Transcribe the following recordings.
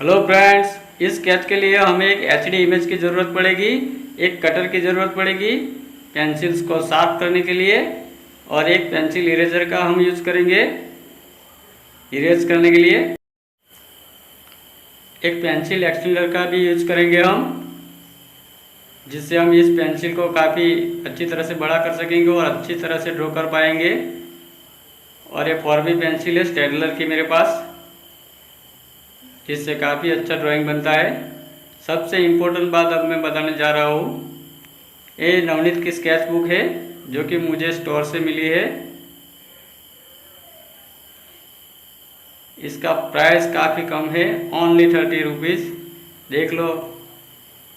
Hello friends, इस स्केच के लिए हमें एक एचडी इमेज की ज़रूरत पड़ेगी, एक कटर की ज़रूरत पड़ेगी पेंसिल्स को साफ करने के लिए, और एक पेंसिल इरेजर का हम यूज़ करेंगे इरेज करने के लिए। एक पेंसिल एक्सटेंडर का भी यूज़ करेंगे हम, जिससे हम इस पेंसिल को काफ़ी अच्छी तरह से बड़ा कर सकेंगे और अच्छी तरह से ड्रॉ कर पाएंगे। और ये 4B पेंसिल है स्टेडलर की मेरे पास, जिससे काफ़ी अच्छा ड्राइंग बनता है। सबसे इम्पोर्टेंट बात अब मैं बताने जा रहा हूँ, ये नवनीत की स्केच बुक है जो कि मुझे स्टोर से मिली है। इसका प्राइस काफ़ी कम है, ओनली 30 रुपीज़। देख लो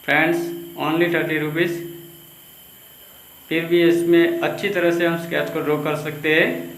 फ्रेंड्स, ओनली 30 रुपीज़। फिर भी इसमें अच्छी तरह से हम स्केच को ड्रॉ कर सकते हैं।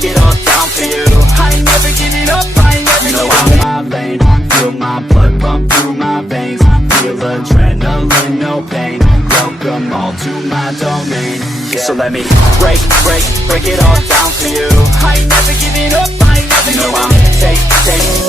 break it all down for you. I ain't never giving up, I ain't never giving up. I'm my lane, feel my blood pump through my veins. Feel adrenaline, no pain. Welcome all to my domain. So let me break it all down for you. I ain't never giving up, I ain't never giving up. I'm take